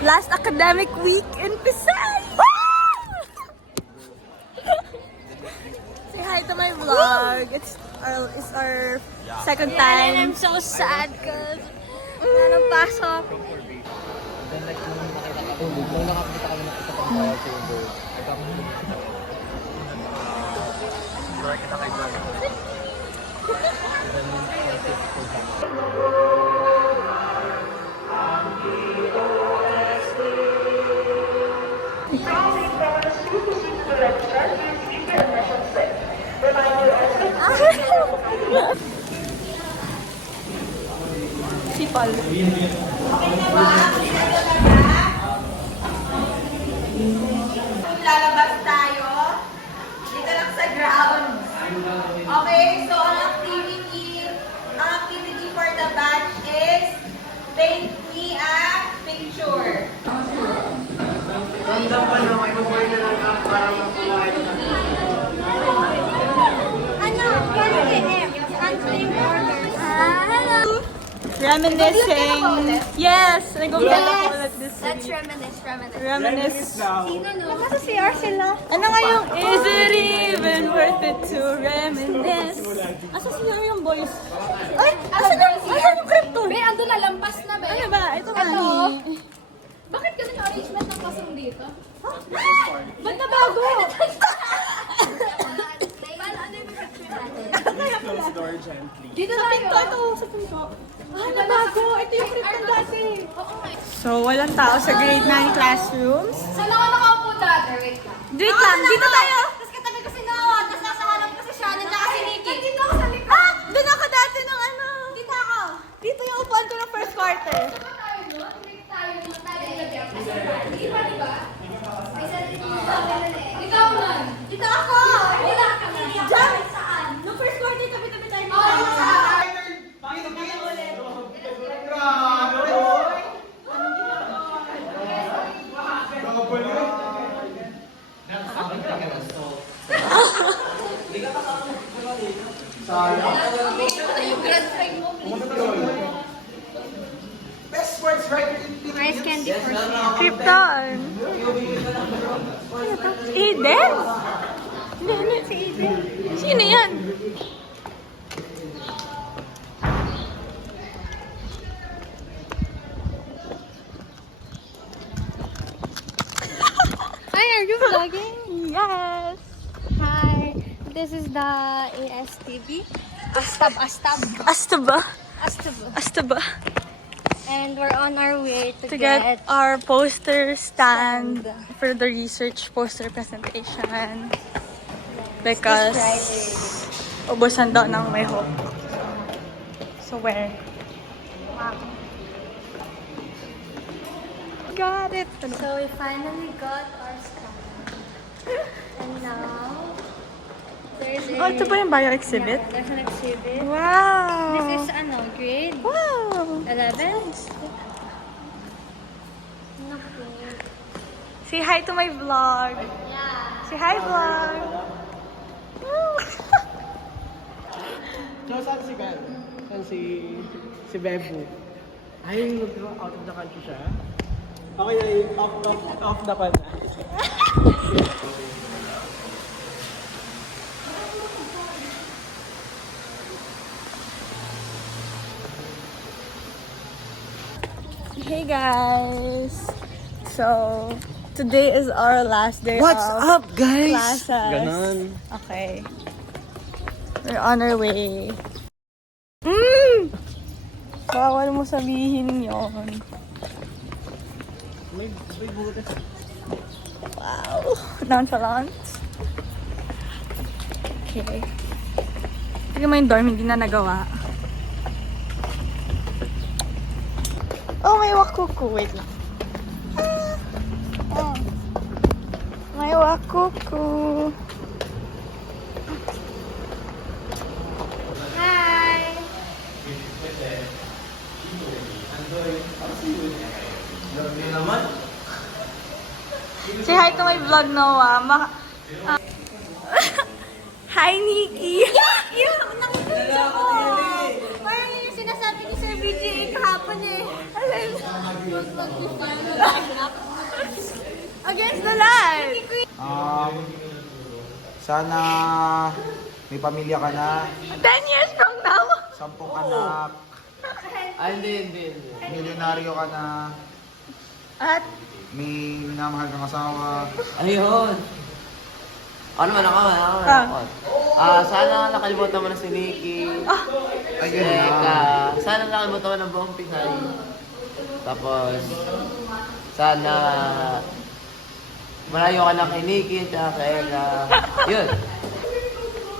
Last academic week in Pisay! Say hi to my vlog. It's our second time. And I'm so sad because walang pasok. Then like, nung nakita ka tulog, nung nakakita kami ng isa pang bawal chamber, nagkakatulog kita. Sorry kita kay John. Then, Sipal. Lalabas tayo dito lang sa ground. Okay, so ang activity for the batch is paint me a picture. Hello. Reminiscing. Yes! Nag-umpisa ko ulit this Let's week. reminisce. Reminisce. Nasa CR sila. Ano nga yung, is it even worth it to reminisce? Asa siya yung boys? Ay! Asan yung crypto? Be, ando na, lampas na, be. Ano ba? Ito nga. Ito. Bakit ganun yung arrangement ng pasong dito? Ba't na bago? Ano yung picture natin? close door gently. Dito Sa pinto, ito. Sa pinto. Nabago. Ito yung crypto dati. Oo nga. So, walang tao sa grade 9 classrooms. Saan ako nakaupo dati? Wait lang. Wait lang, dito tayo. Tapos katabi ko si Noah, tapos nasa harap ko si Shannon, tsaka si Nikki. Dito ako sa likod. Ah! Doon ako dati ng ano. Dito ako. Dito yung upuan ko ng first quarter. Diba tayo doon? Hindi tayo doon. Tayo doon. Di ba, di ba? May sarili mo sa akin eh. Ikaw nun. Dito ako. Wala ka na. Diyan. Saan? No first quarter, tabi-tabi tayo. Oo, saan? Yung grad 5 mo, please. Best sports writer in Rice candy for Krypton. Eden? Hindi, si Eden. Sino yan? Hi, are you vlogging? Yes. Hi, this is the ASTB. Astab. Astaba. Astab. Astaba. And we're on our way To get our poster stand for the research poster presentation. Because ubusan daw ng may hope. So where? Got it. So we finally got our stand. And now there's a... Oh, ito ba yung bio exhibit? Yeah, there's an exhibit. Wow! This is grade Wow! 11. Say hi to my vlog. Yeah. Say hi, vlog. So, saan si Ben? Saan si Bebu? Ay, out of the country siya? Okay, off the pan. Hey guys! So, today is our last day What's of up, guys? classes. Ganon. Okay. We're on our way. Bawal mo sabihin yon. May butas. Wow! Nonchalant. Okay. Tignan mo yung dorm, hindi na nagawa. Oh, may wakuku. Wait lang. Oh. May wakuku. Hi. Say hi to my vlog, Noah. Hi, Nikki! Nakikita ko. Parang yung sinasabi ni Sir BJ kahapon eh. Ano again! Against the light! Sana may pamilya ka na, 10 years from now! 10 anak, Hindi. milyonaryo ka na, At may minamahal kang asawa. Ayun. Ako naman ako. Sana nakalimutan mo na si Nikki. Ayun Like, na. sana nakalimutan mo ng buong Pinay. Tapos, sana malayo ka na kay Nikki at kay Ella. Yun.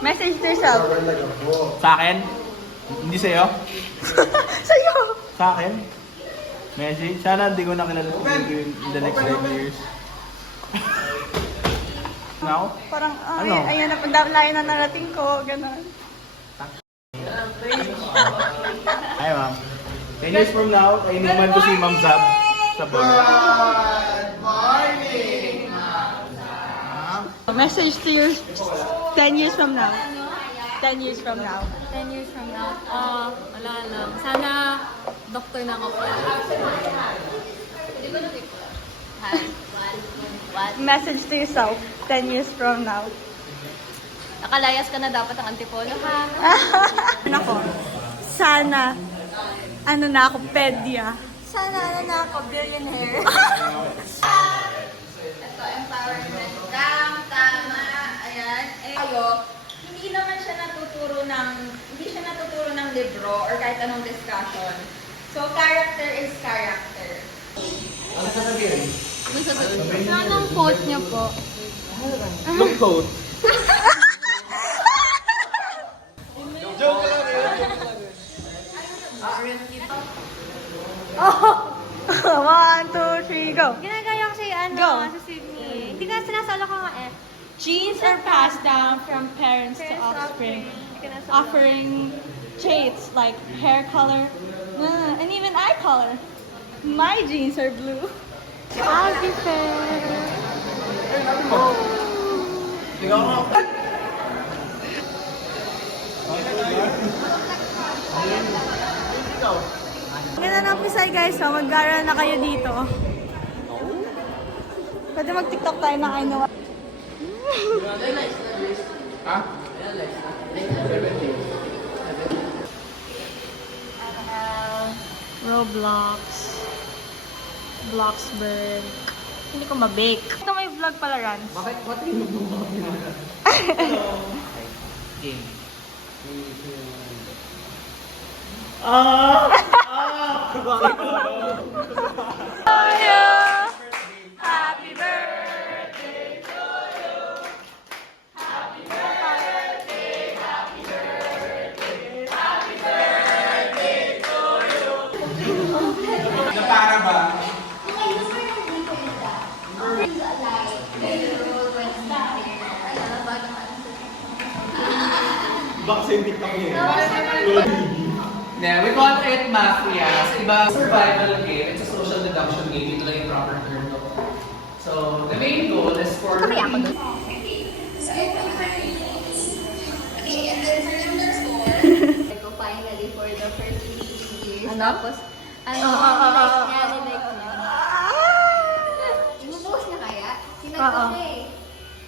message to yourself. Sa akin? Hindi sa'yo? Sa'yo! Sa akin? Messi? Sana hindi ko na kilala in the next 10 years. Now? Parang, Ano? ayan na, pagdalayo na narating ko, gano'n. Ay, ma'am. 10 years from now, ay naman ko si Ma'am Zab sa bar. Message to your 10 years from now. 10 years from now. 10 years from now, wala lang. Sana doktor na ako. Message to yourself 10 years from now. Nakalayas ka na dapat ang antipolo, ha? Nako, sana, ano na ako, pedya. Sana ano na ako, billionaire. Ito, empowerment. Tama. Ayan. Tayo, hindi siya natuturo ng libro or kahit anong discussion. So, character is character. Sana ang quote niya po. Look code. Oh! 1, 2, 3, go! Ginagaya ko si Go. sa Sydney. Hindi ka sinasalo ko nga eh. Genes are passed down from parents to Parents to offspring, Hindi ka nasalo. offering traits like hair color and even eye color. My genes are blue. Happy fair. Ganun ang pisay guys, so mag-aaral na kayo dito. Pwede mag-tiktok tayo na I know. Roblox. Bloxburg. Hindi ko mabake. Ito may vlog pala, Ran. Bakit yung Game. Happy birthday to you. Happy birthday, happy birthday, happy birthday to you. Na para ba? Baka sa yung TikTok niya. Yeah, we call it Mafia. Sa iba, survival game. It's a social deduction game. Ito lang yung proper term. No? So, the main goal is for... Kami ako dun. Ko finally for the first 3 years. Tapos, like niya, like niya. Inubuhos na kaya? Sinagpo siya eh.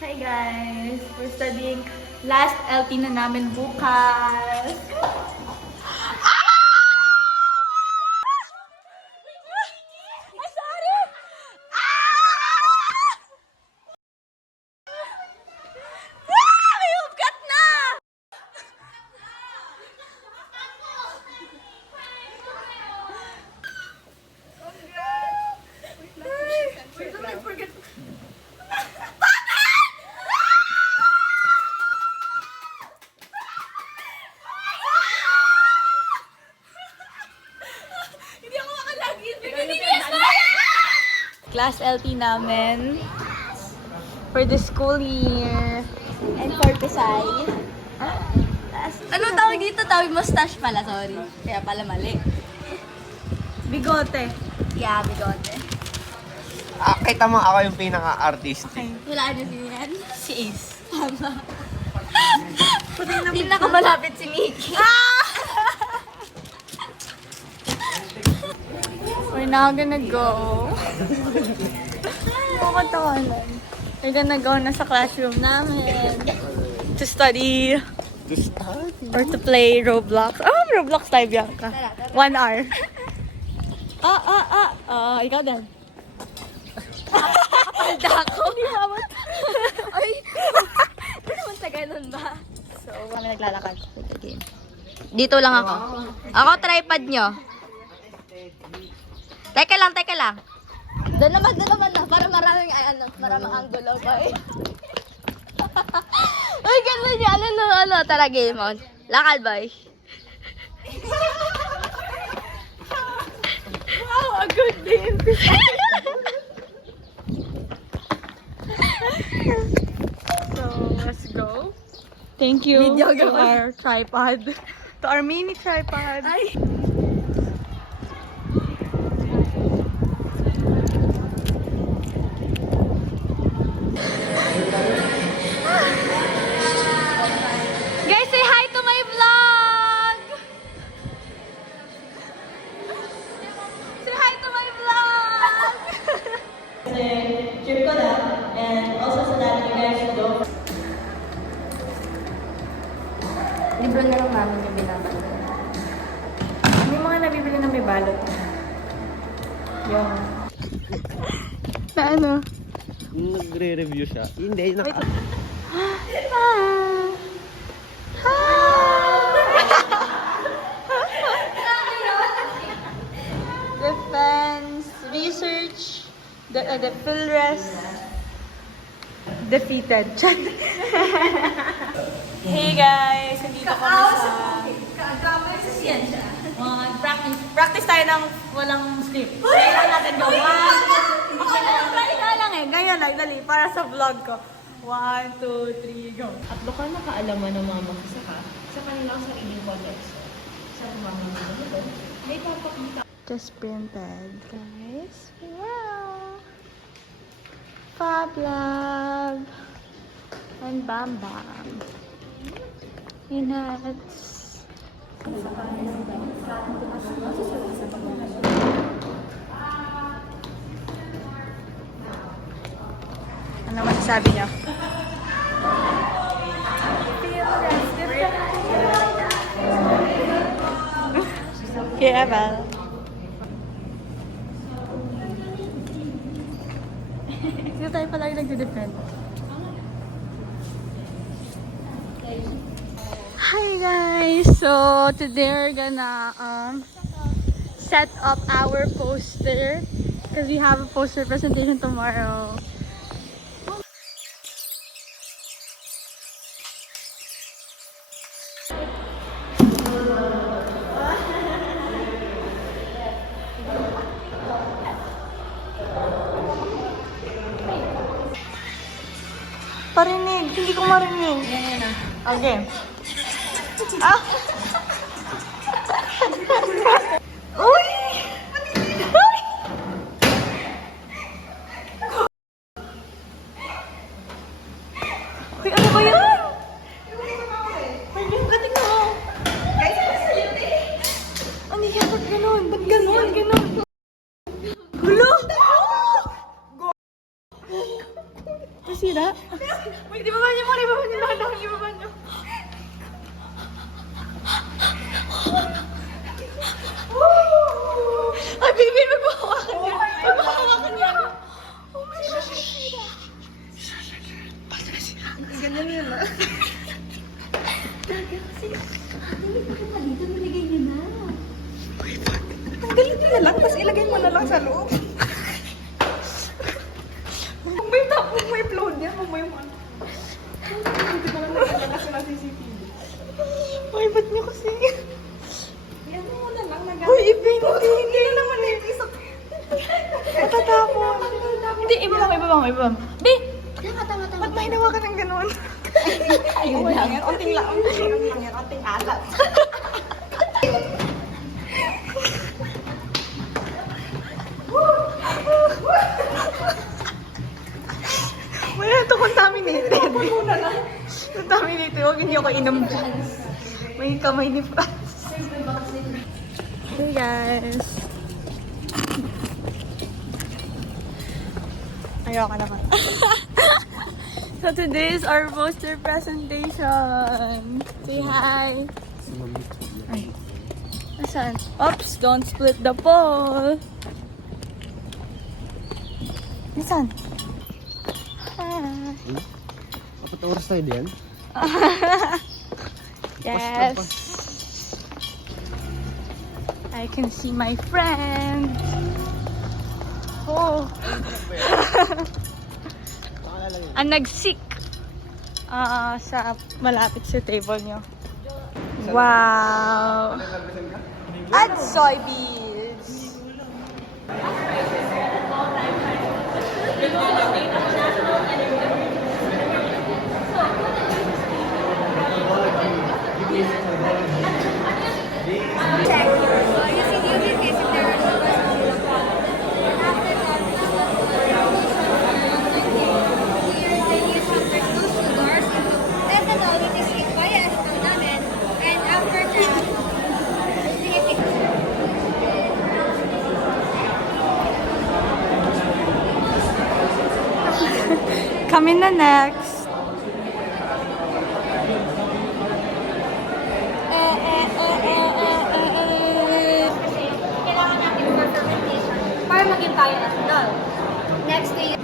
Hi guys! We're studying last LP na namin bukas. I'm sorry! May ugat na! Class LT namin for the school year and for Pisay. Anong tawag dito? Tawag mustache pala, sorry. Kaya pala mali. Bigote. Yeah, bigote. kita mo ako yung pinaka-artistic. Wala na sino yan? Si Ace. Tama. Puti na Hindi nakamalapit si Mickey. We're now gonna go. Nakakatawanan. We're gonna go na sa classroom namin to study or to play Roblox. Oh, Roblox tayo, Bianca. 1 hour. Ikaw din. Palda ako. Hindi mawat. Ay, hindi naman sa ganun ba? So, kami naglalakad. Dito lang ako. Ako, tripod nyo. Teka lang. Doon naman na. Para maraming angulo pa eh. Ay, gano'n niya. Ano, tara game on. Lakad, boy. Wow, a good day. So, let's go. Thank you to our tripod. To our mini tripod. Guys, say hi to my vlog! Say hi to my vlog! Trip ko na, and also sa dati you guys go. Libro na lang namin yung binabalik. May mga nabibili na may balot. Yung... Na ano? Nagre-review siya. Hindi, Defense, research, the PhilRes defeated. Hey guys, nandito kami sa... Grabe sa siyensya. Practice tayo ng walang script. Kaya natin go. Try na lang eh. Ngayon lang, dali. Para sa vlog ko. 1, 2, 3, go. At baka nakaalaman ng mga magsasaka sa kanilang sariling konteksto. Sa mga nito, may papakita. Just printed, guys. Wow! Fab Lab! And Bam Bam. Nuts. Ano masasabi niyo? Yeah, Val. Dito tayo palagi nagde-defend. Hi guys! So, today we're gonna set up our poster because we have a poster presentation tomorrow. Parinig! Hindi ko marinig. Okay. Ah! Uy! Uy! Uy, ano ba yan? Ay, gating mo. Ano yan? Ba't ganon? Ba't ganon? Ganon. Gulo! Masira? Wait, di ba niyo mo? Di ba niyo? Di ba niyo? Ay, baby, magpahawakan niya. Magpahawakan niya. Oh my God. Basta masira. Ganyan yun na. Tanggalin niyo na lang, tapos ilagay mo na lang sa loob. Huwag mo yung huwag mo i-upload yan, huwag mo yung ano. Hindi ko lang naglalaki ng CCTV. Ay, ba't niyo kasi? Yan mo na lang. Uy, hindi na naman eh. Matatapon. Hindi, ibabang. Di! Tama. Ba't may hinawa ka ng gano'n? Ayun lang. Onting lang. Onting alat. Wala ito contaminated. Contaminated. Huwag hindi ako inom dyan. May kamay ni Franz. Hey guys. Ayoko naman. So today is our poster presentation. Say hi. Ay. Asan? Oops, don't split the pole. Asan? Hi. Dapat oras tayo diyan. Yes. I can see my friend. Oh. Ang nagsik sa malapit sa table nyo. Wow. At soybeans. Check. So, using unit case if there are no customers. And after that, then use filter close the doors. Ethanol, which is made by acetal namin. And after that, using a case. Kami na next. Kasi kailangan natin for fermentation para maging bioethanol. Next day,